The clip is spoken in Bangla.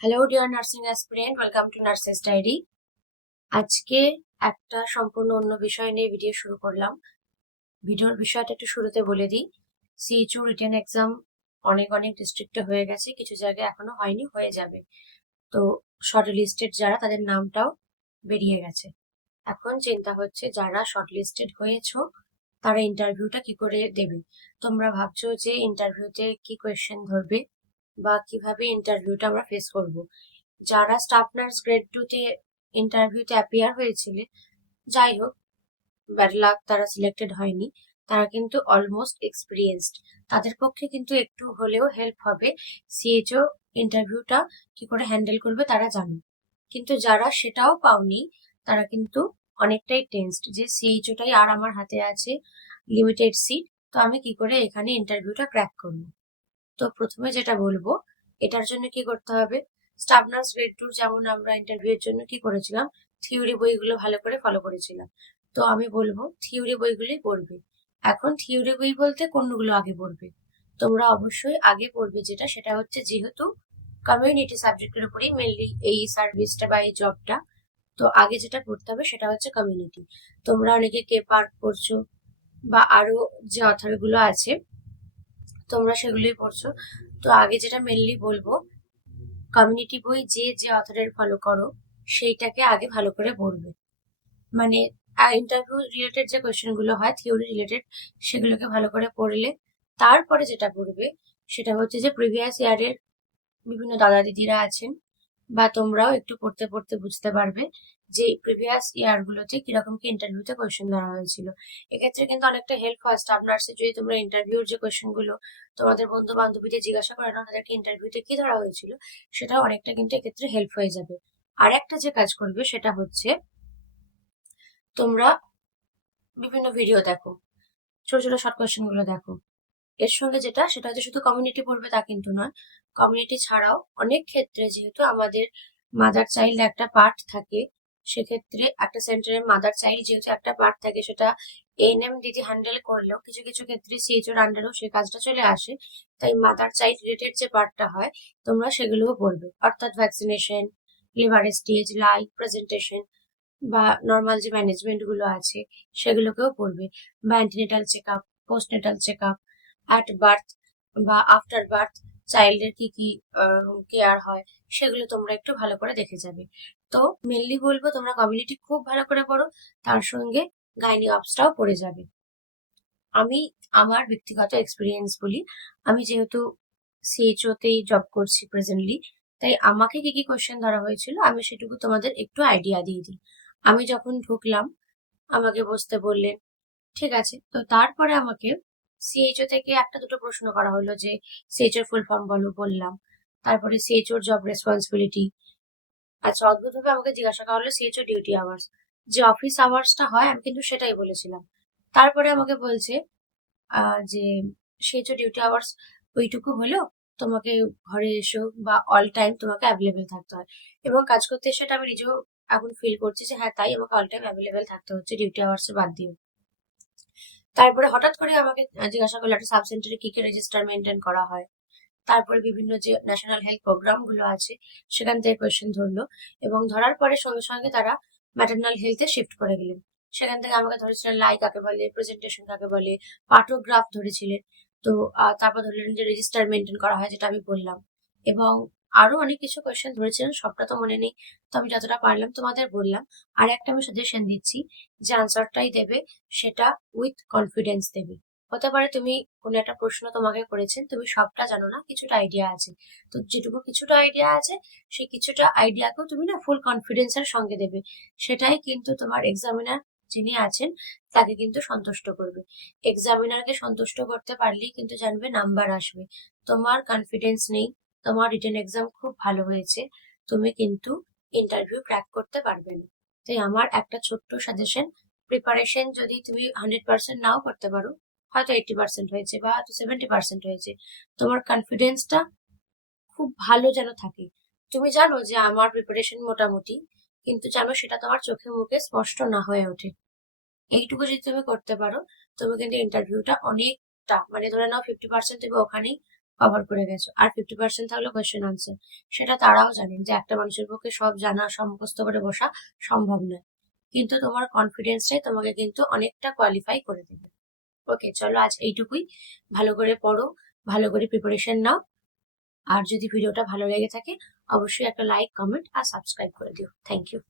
Hello dear nursing aspirant, welcome to nurses diary. আজকে একটা সম্পূর্ণ অন্য বিষয় নিয়ে ভিডিও শুরু করলাম। ভিডিওর বিষয়টা একটু শুরুতে বলে দিই। সিএইচও রিটেন এক্সাম অনেক অনেক ডিস্ট্রিক্টে হয়ে গেছে, কিছু জায়গায় এখনো হয়নি, হয়ে যাবে। তো শর্ট লিস্টেড যারা, তাদের নামটাও বেরিয়ে গেছে। এখন চিন্তা হচ্ছে যারা শর্ট লিস্টেড হয়েছো তারা ইন্টারভিউটা কি করে দেবে। তোমরা ভাবছো যে ইন্টারভিউতে কি কোয়েশ্চেন ধরবে বা কিভাবে ইন্টারভিউটা আমরা ফেস করব। যারা স্টাফ নার্স গ্রেড 2 তে ইন্টারভিউতে অ্যাপিয়ার হয়েছিল, যাই হোক, ব্যাড লাক, তারা সিলেক্টেড হয়নি, তারা কিন্তু অলমোস্ট এক্সপিরিয়েন্সড। তাদের পক্ষে কিন্তু একটু হলেও হেল্প হবে, সিএইচও ইন্টারভিউটা কি করে হ্যান্ডেল করবে তারা জানে। কিন্তু যারা সেটাও পাওনি তারা কিন্তু অনেকটাই টেনসড যে সিএইচওটাই আর আমার হাতে আছে, লিমিটেড সিট, তো আমি কি করে এখানে ইন্টারভিউটা ক্র্যাক করবো। তো প্রথমে যেটা বলবো, এটার জন্য কি করতে হবে, স্টাফ নার্স গ্রেড 2 যেমন আমরা ইন্টারভিউ এর জন্য কি করেছিলাম, থিওরি বইগুলো ভালো করে ফলো করেছিলাম। তো আমি বলবো থিওরি বইগুলোই পড়বে। এখন থিওরি বই বলতে কোনগুলো আগে পড়বে, তোমরা অবশ্যই আগে পড়বে যেটা, সেটা হচ্ছে যেহেতু কমিউনিটি সাবজেক্টের উপরেই মেনলি এই সার্ভিসটা বা এই জবটা, তো আগে যেটা পড়তে হবে সেটা হচ্ছে কমিউনিটি। তোমরা অনেকে কে পার্ক পড়ছো বা আরো যে অথর গুলো আছে তোমরা সেগুলোই পড়ছো। তো আগে যেটা মেনলি বলবো, কমিউনিটি বই যে যে অথরের ফলো করো সেইটাকে আগে ভালো করে পড়বে। মানে ইন্টারভিউ রিলেটেড যে কোয়েশ্চেন গুলো হয় থিওরি রিলেটেড, সেগুলোকে ভালো করে পড়লে তারপরে যেটা পড়বে সেটা হচ্ছে যে প্রিভিয়াস ইয়ারের বিভিন্ন দাদা দিদিরা আছেন বা তোমরাও একটু পড়তে পড়তে বুঝতে পারবে যে প্রিভিয়াস ইয়ার গুলোতে কিরকম কি ইন্টারভিউতে কোয়েশ্চেন ধরা হয়েছিল। এক্ষেত্রে কিন্তু অনেকটা হেল্প হয় স্টাফ নার্সে, যদি তোমরা ইন্টারভিউর যে কোয়েশ্চেন গুলো তোমাদের বন্ধু বান্ধবীদের জিজ্ঞাসা করে না তাদেরকে ইন্টারভিউতে কি ধরা হয়েছিল, সেটাও অনেকটা কিন্তু এক্ষেত্রে হেল্প হয়ে যাবে। আর একটা যে কাজ করবে সেটা হচ্ছে তোমরা বিভিন্ন ভিডিও দেখো, ছোট ছোট শর্ট কোয়েশ্চেন গুলো দেখো। এর সঙ্গে যেটা, সেটা হচ্ছে শুধু কমিউনিটি পড়বে তা কিন্তু নয়, কমিউনিটি ছাড়াও অনেক ক্ষেত্রে যেহেতু আমাদের মাদার চাইল্ড একটা পার্ট থাকে, সেক্ষেত্রে একটা সেন্টারের মাদার চাইল্ড যেহেতু একটা পার্ট থাকে, সেটা এএনএম দিদি হ্যান্ডেল করলেও কিছু কিছু ক্ষেত্রে সিএইচওর আন্ডারেও সেই কাজটা চলে আসে। তাই মাদার চাইল্ড রিলেটেড যে পার্টটা হয় তোমরা সেগুলোও পড়বে, অর্থাৎ vaccination, liver stage, live presentation বা নর্মাল যে ম্যানেজমেন্ট গুলো আছে সেগুলোকেও পড়বে, বা antenatal check up, postnatal check up, at birth বা আফটার বার্থ চাইল্ডের কি কি কেয়ার হয় সেগুলো তোমরা একটু ভালো করে দেখে যাবে। তো মেনলি বলবো তোমরা কমিউনিটি খুব ভালো করে পড়ো, তার সঙ্গে গাইনি অপসটাও পড়ে যাবে। আমি আমার ব্যক্তিগত এক্সপিরিয়েন্স বলি, আমি যেহেতু সিএইচও তেই জব করছি প্রেজেন্টলি, তাই আমাকে কি কি কোয়েশ্চেন ধরা হয়েছিল আমি সেটুকু তোমাদের একটু আইডিয়া দিয়ে দিই। আমি যখন ঢুকলাম আমাকে বসতে বললেন, ঠিক আছে, তো তারপরে আমাকে সিএইচও থেকে একটা দুটো প্রশ্ন করা হলো যে সিএইচওর ফুল ফর্ম বলো, বললাম। তারপরে সিএইচওর জব রেসপন্সিবিলিটি, আচ্ছা, অদ্ভুত ভাবে আমাকে জিজ্ঞাসা করা হলো সিএইচও ডিউটি আওয়ার্স, যে অফিস আওয়ার্সটা হয় আমি কিন্তু সেটাই বলেছিলাম। তারপরে আমাকে বলছে যে সিএইচও ডিউটি আওয়ার্স ওইটুকু হলো, তোমাকে ঘরে এসো বা অল টাইম তোমাকে অ্যাভেলেবেল থাকতে হয়। এবং কাজ করতে সেটা আমি নিজেও এখন ফিল করছি যে হ্যাঁ, তাই আমাকে অল টাইম অ্যাভেলেবেল থাকতে হচ্ছে ডিউটি আওয়ার্স বাদ দিয়ে। তারপরে হঠাৎ করে আমাকে জিজ্ঞাসা করলো একটা সাব সেন্টারে কি কি রেজিস্টার মেনটেন করা হয়। তারপরে বিভিন্ন যে ন্যাশনাল হেলথ প্রোগ্রাম গুলো আছে সেখান থেকে কোয়েশ্চেন ধরলো, এবং ধরার পরে সঙ্গে সঙ্গে তারা ম্যাটার্নাল হেলথে শিফট করে গেলেন। সেখান থেকে আমাকে ধরেছিলেন লাই কাকে বলে, প্রেজেন্টেশন কাকে বলে, পার্টোগ্রাফ ধরেছিলেন। তো তারপর ধরলেন যে রেজিস্টার মেনটেন করা হয়, যেটা আমি বললাম। এবং আরো অনেক কিছু কোয়েশ্চেন ধরেছিলেন, সবটা তো মনে নেই, তো আমি যতটা পারলাম তোমাদের বললাম। আর একটা আমি সাজেশন দিচ্ছি, যে আনসারটাই দেবে সেটা উইথ কনফিডেন্স দেবে। হতে পারে তুমি কোনো একটা প্রশ্ন তোমাকে করেছেন, তুমি সবটা জানো না, কিছুটা আইডিয়া আছে, তো যেটুকু কিছুটা আইডিয়া আছে সেই কিছুটা আইডিয়াকেও তুমি না ফুল কনফিডেন্সের সঙ্গে দেবে। সেটাই কিন্তু তোমার এক্সামিনার যিনি আছেন তাকে কিন্তু সন্তুষ্ট করবে। এক্সামিনারকে সন্তুষ্ট করতে পারলেই কিন্তু জানবে নাম্বার আসবে। তোমার কনফিডেন্স নেই, তোমার রিটেন এক্সাম খুব ভালো হয়েছে, তুমি কিন্তু ইন্টারভিউ ক্র্যাক করতে পারবে না। তাই আমার একটা ছোট্ট সাজেশন, প্রিপারেশন যদি তুমি 100% নাও করতে পারো, হয়তো 80% হয়েছে বা হয়তো 70% হয়েছে, তোমার কনফিডেন্সটা খুব ভালো যেন থাকে। তুমি জানো যে আমার প্রিপারেশন মোটামুটি, কিন্তু জানো সেটা তোমার চোখে মুখে স্পষ্ট না হয়ে ওঠে। এইটুকু যদি তুমি করতে পারো, তুমি কিন্তু ইন্টারভিউটা অনেকটা, মানে ধরে নাও 50% তুমি ওখানেই কভার করে গেছো, আর 50% থাকলো কোয়েশ্চেন আনসার। সেটা তারাও জানেন যে একটা মানুষের পক্ষে সব জানা, সব মুখস্থ করে বসা সম্ভব নয়, কিন্তু তোমার কনফিডেন্সটাই তোমাকে কিন্তু অনেকটা কোয়ালিফাই করে দেবে। ওকে, চলো আজ এইটুকুই। ভালো করে পড়ো, ভালো করে প্রিপারেশন নাও, আর যদি ভিডিওটা ভালো লেগে থাকে অবশ্যই একটা লাইক, কমেন্ট আর সাবস্ক্রাইব করে দিও। Thank you.